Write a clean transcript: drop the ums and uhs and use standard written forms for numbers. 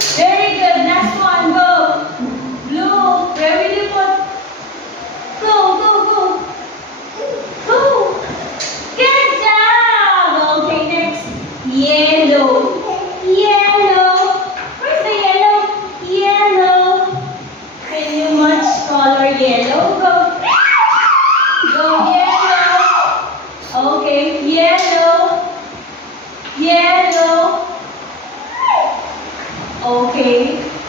Very good. Next one. Go. Blue. Where will you put? Go, go, go. Go. Good job. Okay, next. Yellow. Yellow. Where's the yellow? Yellow. Can you match color yellow? Go. Go yellow. Okay, yellow. Yellow. Okay.